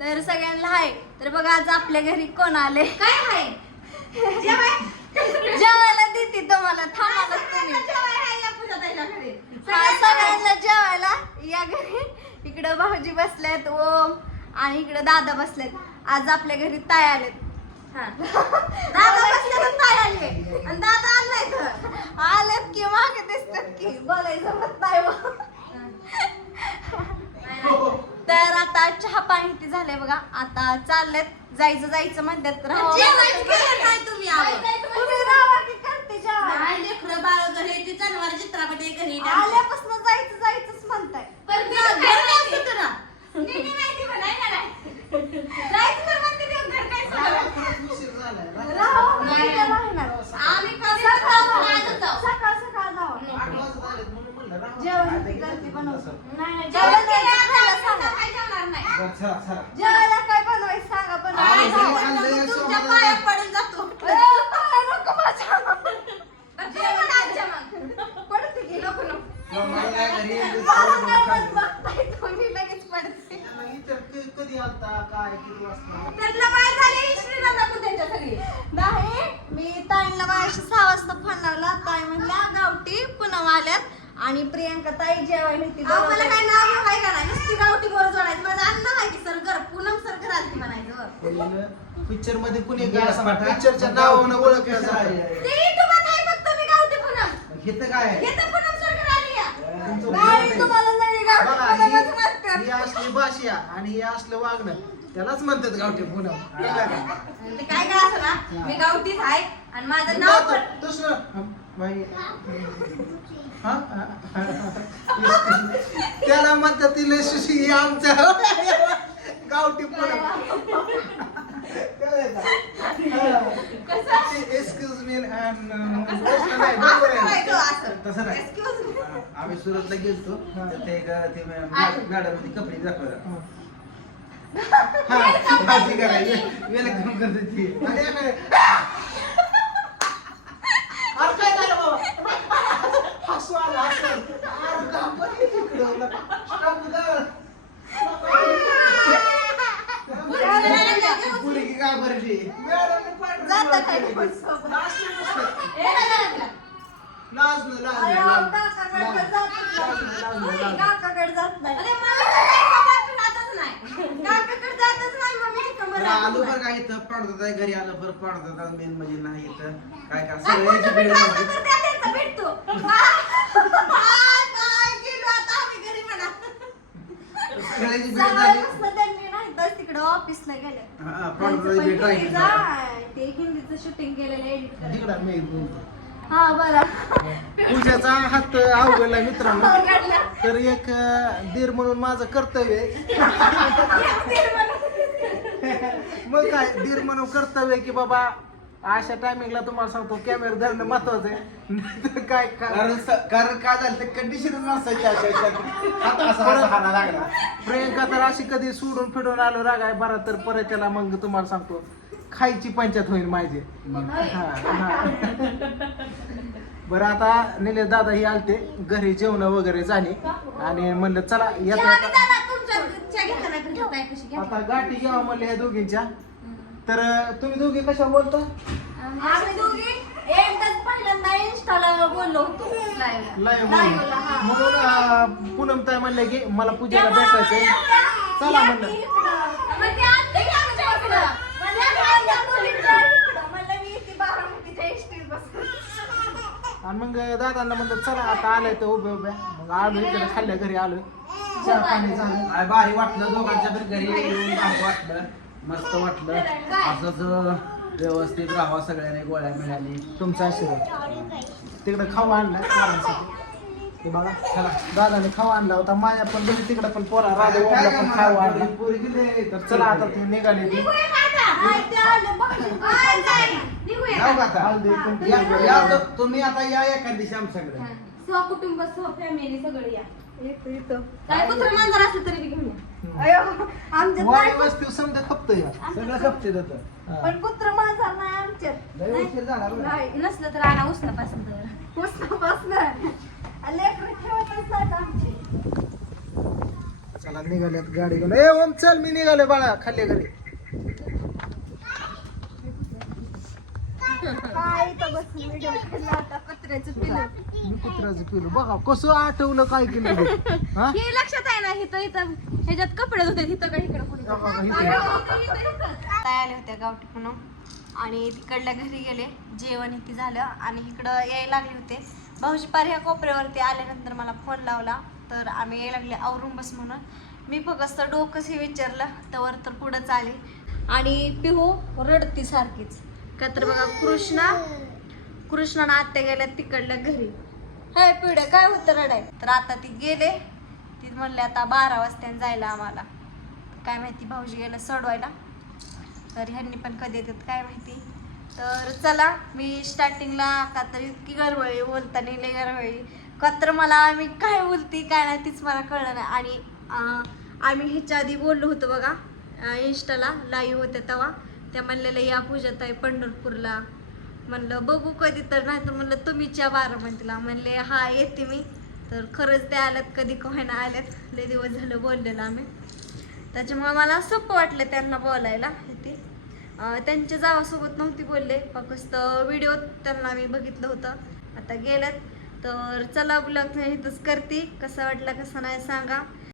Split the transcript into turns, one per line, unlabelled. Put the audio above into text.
तर सगळ्यांना हाय. तर बघा आज आपल्या घरी कोण आले?
काय आहे
जेवायला देते तुम्हाला. थांबायला तुम्ही. हा, सगळ्यांना जेवायला. या घरी. इकडं भाऊजी बसलेत ओम आणि इकडे दादा बसलेत. आज आपल्या घरी ताय आलेत.
दादा बसले तर ताई आली. आणि दादा तर
आलेत की मागे दिसतात की. बोलायचं मग. तर आता चहा पाणी ते झालंय बघा. आता चाललेत. जायचं जायचं म्हणतात.
काय तुम्ही आवं?
तुम्ही राहावा की करते जेवायला?
नाही लेकरं बाळ घरी ते जनावर चित्रापटे घरी
आल्यापासून जायचं जायचंच म्हणताय
पण ते घर काय सुटतं ना? नीट माहिती पण आहे का नाही? जायचं तर म्हणते ते घर काय सुटतं ना?
राहावं
नाही.
म्हणजे काय राहणार?
आम्ही कधी
सकाळ
जाऊ, आज जाऊ.
सकाळ सकाळ जावं जेवण ती करते बनवते.
नाही, नाही,
जेवण
जेवण
द्यायचं
केलं
खायला
आता
सांगा.
काय जेवणार नाही.
जेवायला काय बनवायचं सांगा पण
काय
नाही
जाऊ,
जाऊ.
मग तुमच्या पायात पडून जातो.
ए, पाय नको माझ्या.
जेवण आमच्या मग.
पडते की.
नको, नको.
मला काय मत बघताय तुम्ही लगेच पडते
कधी आलता काय किती वाजता
त्यातलं काय झाले श्रीराम नको त्यांच्या सगळी
नाही मी ताईंना माझ्याशी सहा वाजता फोन लावला ताई म्हणल्या गावठी पुन्हा आल्यात आणि प्रियांका ताई जेवायला होती
अहो, मला काय नाव घेऊ काय का नाही. नुसती गावठी बोर जोडायचं. माझं अन्न माहिती सर घर पूनम सर घर आलती म्हणायचं.
पिक्चरमध्ये कुणी पिक्चरच्या नावानं ओळखलं जातं.
ते युट्यूबात आहे फक्त मी गावठी पूनम.
घेतं काय
हे तर पूनम सर घर आली या
नाही
बोलणं
तुम्हाला नाही गावठी
ही-
पुन्हाच म्हणतात.
ही असली भाषा आणि हे असलं वागणं त्यालाच म्हणतात गावठी
ते काय काय असं ना? मी गावठीच आहे आणि माझं नाव पण
दुसरं हं, बाई. हा? हा? त्याला म्हणतात तिला सुशी ही आमच्या. गावठी एक्सक्यूज मी
करायचं असं
तसं नाही. आम्ही सुरतला गेलतो. तर ते एक ते मॅडम कपडे हा. करायची. वेलकम करते ती अरे काय अरे काय झालं बाबा हसू आलं हसू आलं. अरे कापड किती इकडं. Stop कर. पुढे की काय भरली मॅडमने पाठवलं
जातं काय
पुढे.
कोण सोबत?
नाचलं नुसतं.
हे काय झालं?
लाजलं लाजलं.
काकाकडे जातच नाही. काकाकडे जात नाही
अरे मला तर नाही. काकाकडे जातच नाही मग मी कमर
तर आलो बरं
नाही.
काय इथं पाडतात आहे घरी आलं बरं पाडतात मेन म्हणजे नाही इथं काय काय
काय
सगळ्याची झाली
ऑफिसला गेले
हा,
त्यांचं
पाडतात भेट राहिली.
आहे. ते हिंदीचं शूटिंग केलेलं एडिट
तिकडं मी बोलतो.
हा बरं
पूजाचा हात अवघडला मित्रांनो. तर एक दीर म्हणून माझं कर्तव्य आहे. मग काय दीर म्हणून कर्तव्य की बाबा अशा टायमिंगला तुम्हाला सांगतो कॅमेरा धरणं महत्वाचं आहे. काय
कारण कारण काय झालं ते कंडिशनच नसायची अशा ह्याच्यात. आता असा असा हाना लागला.
प्रियंका तर अशी कधी सोडून फिडून आलो रागाय बरं तर परत त्याला मग तुम्हाला सांगतो. खायची पंचायत होईल माझी हा, हा. बरं आता निलेश दादा ही आलते घरी जेवण वगैरे झाली आणि म्हणलं चला येत
तुमच्या कशी घ्या.
आता गाठी घ्यावं म्हणले ह्या दोघींच्या तर अं, तुम्ही दोघी कशा बोलता
आम्ही दोघी एकदाच पहिल्यांदा इंस्टाला बोललो होतो लाईव्ह
लाईव्ह
लाईव्हला, हा.
म्हणून अं, पूनम ताई म्हणले की मला पूजेला भेटायचंय
त्या-
चला
या
म्हणलं.
मग ते आमच्या इकडं. म्हणलं की आमच्या मुलीच्या इकडं. म्हणलं मी इथे बारामतीच्या इष्टीत बसते.
आणि मग दादांना म्हणलं चला आता आलंय तर उभे उभे. मग आलो इकडे खाल्ल्या घरी आलो चहा पाणी झालं.
काय भारी वाटलं दोघांच्या घरी. येऊन भारी वाटलं. मस्त वाटलं. असंच व्यवस्थित राहावं सगळ्यांनी गोळ्या मिळाली.
तुमचा आशीर्वाद. तिकडे खाऊ आणला पोरांसाठी. ते बघा चला दादाने खाऊ आणला होता. माया पण गेली तिकडे पण पोरा राजा पण खाऊ आणला.
पोरी गेली.
तर चला आता ते निघाले ती.
या-. तो- तुम्ही आता या. एखाद दिवशी आमच्याकडे.
सहकुटुंब सहफॅमिली सगळं या.
इथं, इथं.
काय कुत्र मांजर असलं तरी बी घेऊन या.
अयो, आमच्यात
वाडी
नाही.
वस्ती समजा खपत या.
सगळं खपते होतं
पण कुत्र माझा नाही आमच्यात.
लय उशीर झाला बरं.
नाही.
नसलं तर आणा उष्णपासून
उष्णापासनं. लेकरं ठेवतच नाहीत आमची.
चला निघाल्यात गाडी घेऊन ए ओम चल मी निघालो बाळा खाल्ले घरी.
काय इथं बसून व्हिडिओ काढला होता कचऱ्याचं पिलं
मी कुत्र्याचं पिलो बघा कसं आठवलं काय केलं. हा?
हे? लक्षात आहे ना इथं इथं ह्याच्यात कपडे होते इथं का इकडे कोणी
बघा, इथे.
आले होते गावठी पुन्हा आणि तिकडल्या घरी गेले जेवण इथे झालं आणि इकडं यायला लागले होते. भाऊजी पार ह्या कोपऱ्यावरती आल्यानंतर मला फोन लावला तर आम्ही यायला लागले आवरून बस म्हणून. मी फक्त डोकंच हे विचारलं तर तर पुढंच आली आणि पिहू रडती सारखीच का तर बघा कृष्णा कृष्णानं आत्या गेल्या तिकडल्या घरी. हाय पिढ्या काय होतं रडाय? तर आता ती गेले. ती म्हणले आता बारा वाजता जायला आम्हाला. काय माहिती भाऊजी गेला सोडवायला. तर ह्यांनी पण कधी येतात काय माहिती. तर चला मी स्टार्टिंगला का तर इतकी गरबळी बोलताना लई गरबळी का तर मला मी काय बोलते काय नाही तीच मला कळलं नाही. आणि आम्ही ह्याच्या आधी बोललो होतो बघा इंस्टाला लाईव्ह होत्या तेव्हा. त्या म्हणलेल्या या पूजाताई पंढरपूरला. म्हणलं बघू कधी तर नाही तर म्हणलं तुम्हीच्या बारामतीला. म्हणले हा येते मी. तर खरंच ते आल्यात कधी कोणाला आल्यात. लय दिवस झालं बोललेलं आम्ही. त्याच्यामुळे मला सोपं वाटलं त्यांना बोलायला येते त्यांच्या जावासोबत नव्हती बोलले. फक्त व्हिडिओ त्यांना मी बघितलं होतं. आता गेल्यात. तर चला ब्लॉग इथंच करते. कसं वाटलं कसं नाही सांगा.